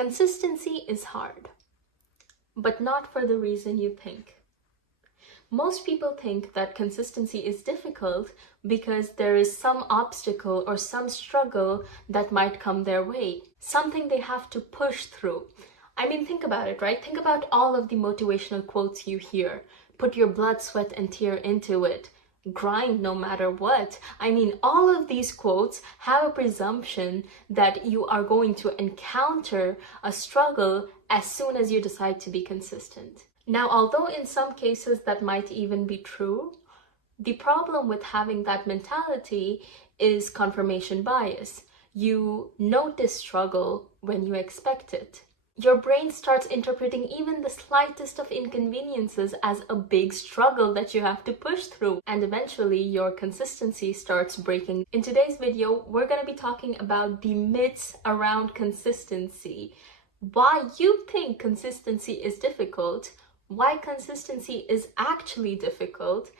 Consistency is hard, but not for the reason you think. Most people think that consistency is difficult because there is some obstacle or some struggle that might come their way, something they have to push through. I mean, think about it, right? Think about all of the motivational quotes you hear. Put your blood, sweat, and tear into it. Grind no matter what. I mean, all of these quotes have a presumption that you are going to encounter a struggle as soon as you decide to be consistent. Now, although in some cases that might even be true, the problem with having that mentality is confirmation bias. You notice struggle when you expect it. Your brain starts interpreting even the slightest of inconveniences as a big struggle that you have to push through, and eventually your consistency starts breaking. In today's video, we're going to be talking about the myths around consistency, why you think consistency is difficult, why consistency is actually difficult,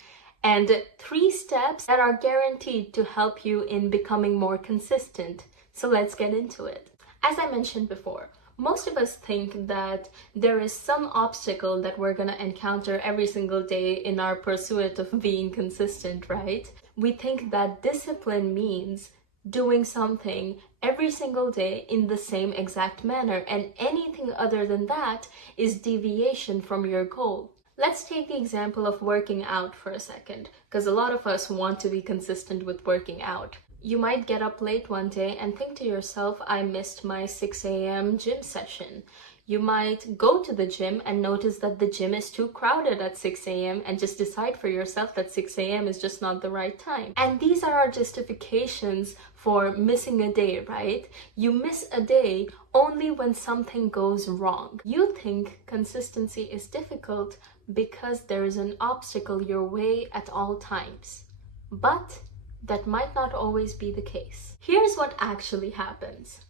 and 3 steps that are guaranteed to help you in becoming more consistent. So let's get into it. As I mentioned before, most of us think that there is some obstacle that we're gonna encounter every single day in our pursuit of being consistent, right? We think that discipline means doing something every single day in the same exact manner, and anything other than that is deviation from your goal. Let's take the example of working out for a second, because a lot of us want to be consistent with working out. You might get up late one day and think to yourself, I missed my 6 a.m. gym session. You might go to the gym and notice that the gym is too crowded at 6 a.m. and just decide for yourself that 6 a.m. is just not the right time. And these are our justifications for missing a day, right? You miss a day only when something goes wrong. You think consistency is difficult because there is an obstacle your way at all times. But that might not always be the case. Here's what actually happens.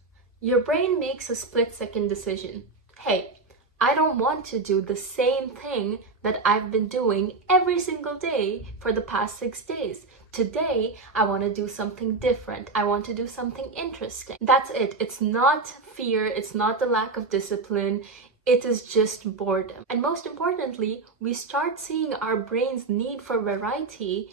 Your brain makes a split-second decision. Hey, I don't want to do the same thing that I've been doing every single day for the past 6 days. Today, I want to do something different. I want to do something interesting. That's it. It's not fear. It's not the lack of discipline. It is just boredom. And most importantly, we start seeing our brain's need for variety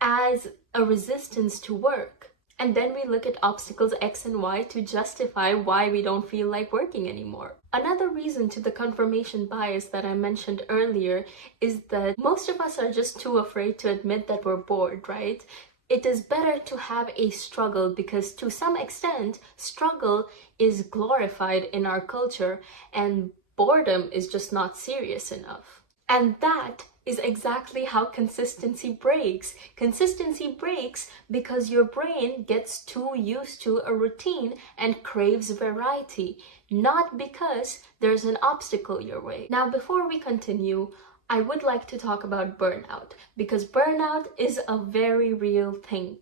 as a resistance to work. And then we look at obstacles X and Y to justify why we don't feel like working anymore. Another reason to the confirmation bias that I mentioned earlier is that most of us are just too afraid to admit that we're bored, right? It is better to have a struggle because to some extent, struggle is glorified in our culture and boredom is just not serious enough. And that is exactly how consistency breaks. Consistency breaks because your brain gets too used to a routine and craves variety, not because there's an obstacle your way. Now, before we continue, I would like to talk about burnout, because burnout is a very real thing.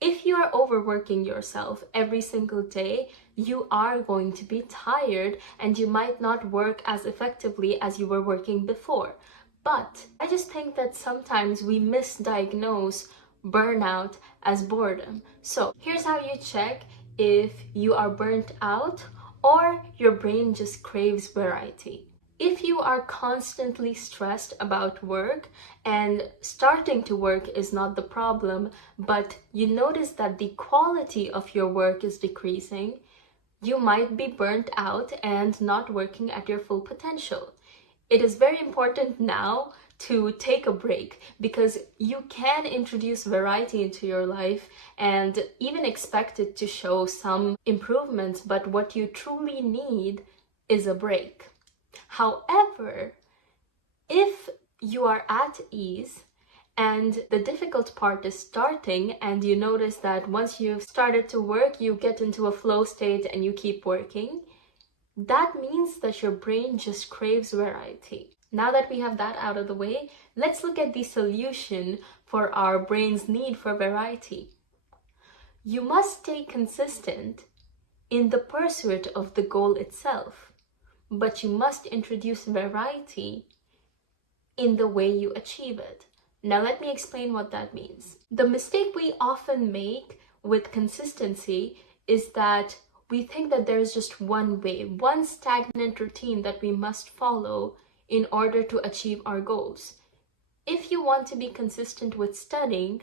If you are overworking yourself every single day, you are going to be tired and you might not work as effectively as you were working before. But I just think that sometimes we misdiagnose burnout as boredom. So here's how you check if you are burnt out or your brain just craves variety. If you are constantly stressed about work and starting to work is not the problem, but you notice that the quality of your work is decreasing, you might be burnt out and not working at your full potential. It is very important now to take a break because you can introduce variety into your life and even expect it to show some improvements, but what you truly need is a break. However, if you are at ease and the difficult part is starting and you notice that once you've started to work, you get into a flow state and you keep working, that means that your brain just craves variety. Now that we have that out of the way, let's look at the solution for our brain's need for variety. You must stay consistent in the pursuit of the goal itself, but you must introduce variety in the way you achieve it. Now let me explain what that means. The mistake we often make with consistency is that we think that there is just one way, one stagnant routine that we must follow in order to achieve our goals. If you want to be consistent with studying,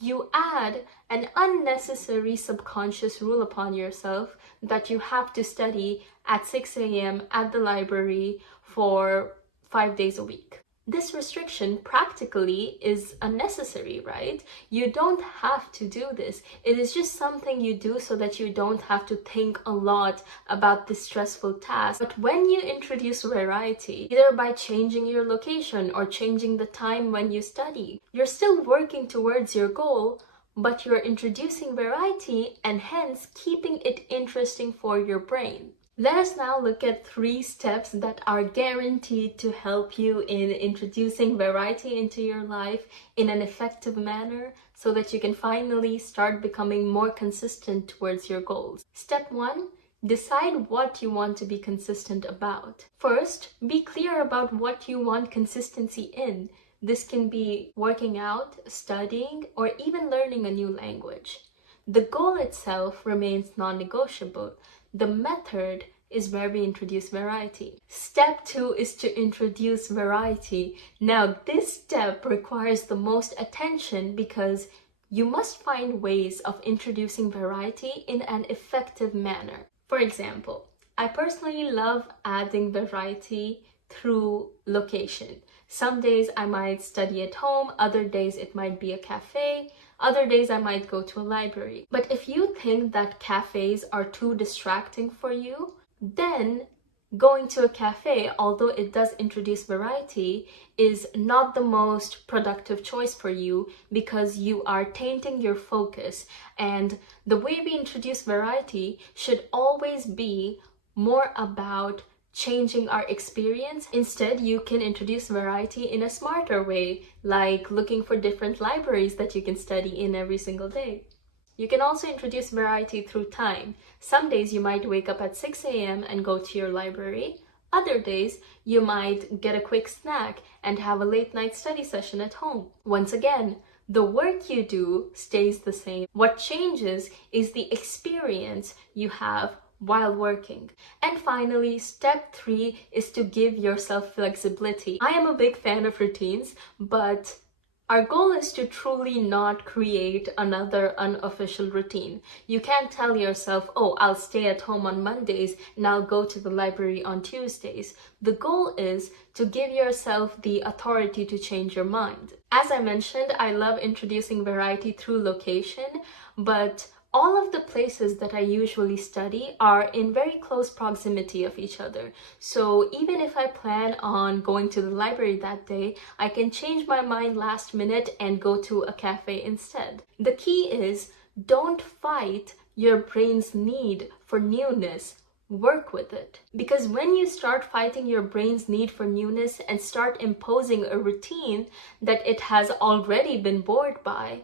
you add an unnecessary subconscious rule upon yourself that you have to study at 6 a.m. at the library for 5 days a week. This restriction practically is unnecessary, right? You don't have to do this. It is just something you do so that you don't have to think a lot about this stressful task. But when you introduce variety, either by changing your location or changing the time when you study, you're still working towards your goal, but you're introducing variety and hence keeping it interesting for your brain. Let us now look at 3 steps that are guaranteed to help you in introducing variety into your life in an effective manner so that you can finally start becoming more consistent towards your goals. Step 1, decide what you want to be consistent about. First, be clear about what you want consistency in. This can be working out, studying, or even learning a new language. The goal itself remains non-negotiable. The method is where we introduce variety. Step 2 is to introduce variety. Now, this step requires the most attention because you must find ways of introducing variety in an effective manner. For example, I personally love adding variety through location. Some days I might study at home, other days it might be a cafe, other days I might go to a library. But if you think that cafes are too distracting for you, then going to a cafe, although it does introduce variety, is not the most productive choice for you because you are tainting your focus. And the way we introduce variety should always be more about changing our experience. Instead, you can introduce variety in a smarter way, like looking for different libraries that you can study in every single day. You can also introduce variety through time. Some days you might wake up at 6 a.m. and go to your library. Other days you might get a quick snack and have a late night study session at home. Once again, the work you do stays the same. What changes is the experience you have while working. And finally, step 3 is to give yourself flexibility. I am a big fan of routines, but our goal is to truly not create another unofficial routine. You can't tell yourself, oh, I'll stay at home on Mondays and I'll go to the library on Tuesdays. The goal is to give yourself the authority to change your mind. As I mentioned, I love introducing variety through location, but all of the places that I usually study are in very close proximity of each other. So even if I plan on going to the library that day, I can change my mind last minute and go to a cafe instead. The key is don't fight your brain's need for newness. Work with it. Because when you start fighting your brain's need for newness and start imposing a routine that it has already been bored by,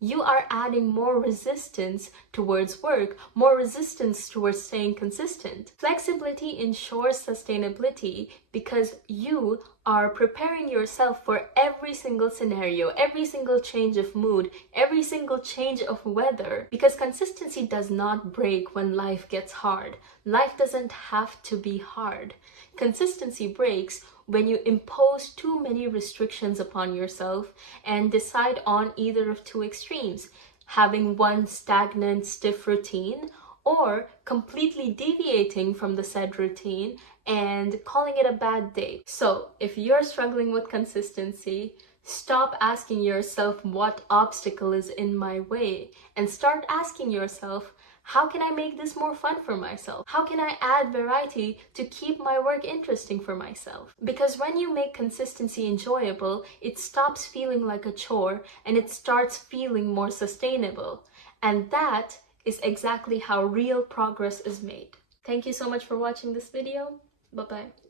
you are adding more resistance towards work, more resistance towards staying consistent. Flexibility ensures sustainability because you are preparing yourself for every single scenario, every single change of mood, every single change of weather. Because consistency does not break when life gets hard. Life doesn't have to be hard. Consistency breaks when you impose too many restrictions upon yourself and decide on either of 2 extremes, having one stagnant, stiff routine or completely deviating from the said routine and calling it a bad day. So if you're struggling with consistency, stop asking yourself what obstacle is in my way and start asking yourself, how can I make this more fun for myself? How can I add variety to keep my work interesting for myself? Because when you make consistency enjoyable, it stops feeling like a chore and it starts feeling more sustainable. And that is exactly how real progress is made. Thank you so much for watching this video. Bye-bye.